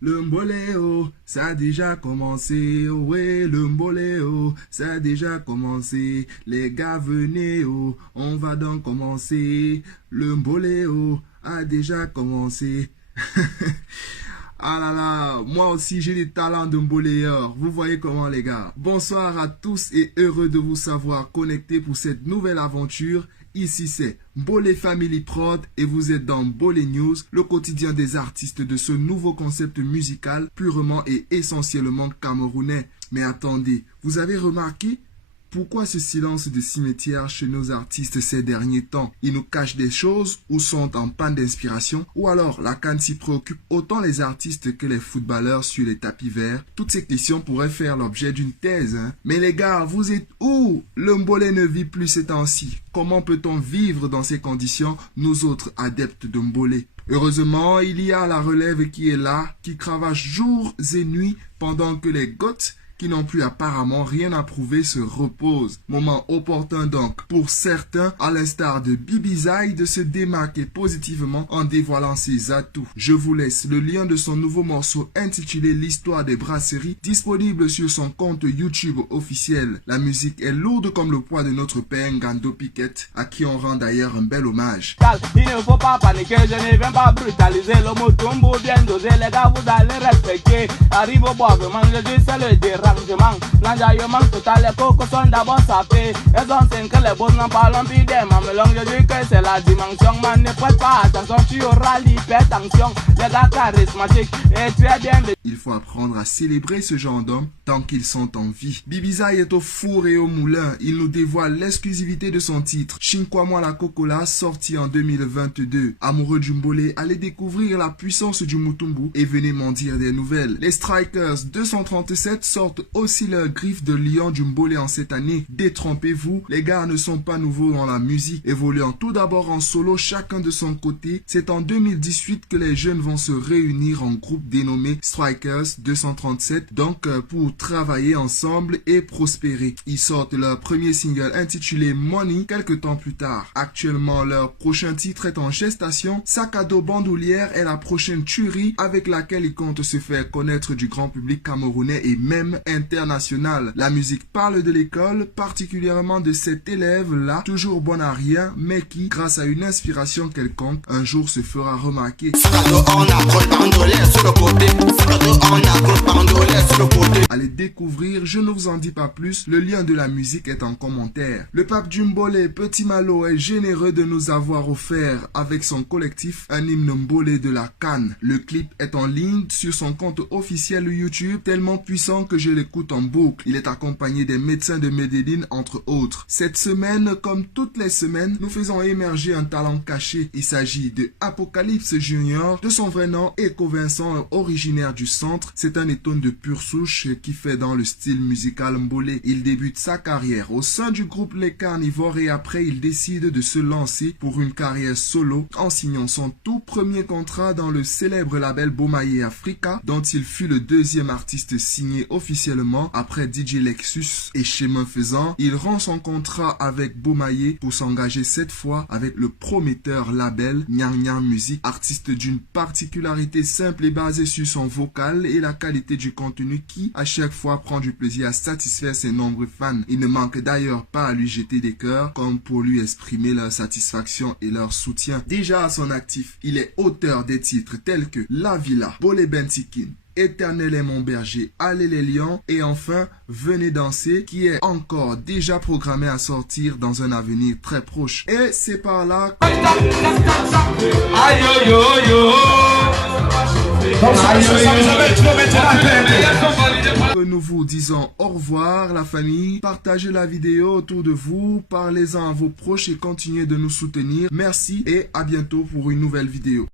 Le mboléo, ça a déjà commencé, oh ouais, le mboléo, ça a déjà commencé. Les gars, venez, oh, on va donc commencer. Le mboléo a déjà commencé. Ah là là, moi aussi j'ai des talents de mboléeur. Vous voyez comment les gars. Bonsoir à tous et heureux de vous savoir connectés pour cette nouvelle aventure. Ici c'est Mbolé Family Prod et vous êtes dans Mbolé News, le quotidien des artistes de ce nouveau concept musical purement et essentiellement camerounais. Mais attendez, vous avez remarqué? Pourquoi ce silence de cimetière chez nos artistes ces derniers temps? Ils nous cachent des choses ou sont en panne d'inspiration? Ou alors la CAN s'y préoccupe autant les artistes que les footballeurs sur les tapis verts? Toutes ces questions pourraient faire l'objet d'une thèse. Mais les gars, vous êtes où? Le Mbolé ne vit plus ces temps-ci. Comment peut-on vivre dans ces conditions, nous autres adeptes de Mbolé? Heureusement, il y a la relève qui est là, qui cravache jours et nuits pendant que les Goths qui n'ont plus apparemment rien à prouver se reposent. Moment opportun donc pour certains, à l'instar de Bibizaï, de se démarquer positivement en dévoilant ses atouts. Je vous laisse le lien de son nouveau morceau intitulé L'histoire des brasseries, disponible sur son compte YouTube officiel. La musique est lourde comme le poids de notre père Ngando Piquet, à qui on rend d'ailleurs un bel hommage. Il ne faut pas paniquer, je ne viens pas brutaliser le mot tombeau bien dosé, les gars vous allez respecter. Arrive au bois, je dis c'est le dérangement. L'enjaillement total, les cocos sont d'abord sapés. Elles ont 5 que les beaux n'en parlent plus des mamelons. Je dis que c'est la dimension, mais ne prête pas attention, tu auras l'hypertension. Les gars charismatiques et très bien. Il faut apprendre à célébrer ce genre d'hommes tant qu'ils sont en vie. Bibizaï est au four et au moulin. Il nous dévoile l'exclusivité de son titre Chinkwamwa la Kokola, sorti en 2022. Amoureux du Mbolé, allez découvrir la puissance du Mutumbu et venez m'en dire des nouvelles. Les Strikers 237 sortent aussi leur griffe de lion du Mbolé en cette année. Détrompez-vous, les gars ne sont pas nouveaux dans la musique. Évoluant tout d'abord en solo, chacun de son côté, c'est en 2018 que les jeunes vont se réunir en groupe dénommé Strikers 237, donc pour travailler ensemble et prospérer. Ils sortent leur premier single intitulé Money quelques temps plus tard. Actuellement, leur prochain titre est en gestation. Sac à dos bandoulière est la prochaine tuerie avec laquelle ils comptent se faire connaître du grand public camerounais et même international. La musique parle de l'école, particulièrement de cet élève-là, toujours bon à rien, mais qui, grâce à une inspiration quelconque, un jour se fera remarquer. Allez découvrir, je ne vous en dis pas plus, le lien de la musique est en commentaire. Le pape du Mbolé, Petit Malo, est généreux de nous avoir offert, avec son collectif, un hymne Mbolé de la CAN. Le clip est en ligne sur son compte officiel YouTube, tellement puissant que je l'écoute en boucle. Il est accompagné des médecins de Medellin, entre autres. Cette semaine, comme toutes les semaines, nous faisons émerger un talent caché. Il s'agit de Apocalypse Junior, de son vrai nom, Eco Vincent, originaire du centre. C'est un étone de pure souche qui fait dans le style musical Mbolé. Il débute sa carrière au sein du groupe Les Carnivores et après il décide de se lancer pour une carrière solo en signant son tout premier contrat dans le célèbre label Bomaye Africa, dont il fut le deuxième artiste signé officiellement après DJ Lexus, et chemin faisant, il rend son contrat avec Bomaye pour s'engager cette fois avec le prometteur label Nyang Nyang Music, artiste d'une particularité simple et basée sur son vocal et la qualité du contenu qui, à chaque fois, prend du plaisir à satisfaire ses nombreux fans. Il ne manque d'ailleurs pas à lui jeter des cœurs comme pour lui exprimer leur satisfaction et leur soutien. Déjà à son actif, il est auteur des titres tels que La Villa, Bolé Bentikin, Éternel est mon berger, Allez les lions et enfin Venez danser qui est encore déjà programmé à sortir dans un avenir très proche. Et c'est par là que nous vous disons au revoir la famille. Partagez la vidéo autour de vous, parlez-en à vos proches et continuez de nous soutenir. Merci et à bientôt pour une nouvelle vidéo.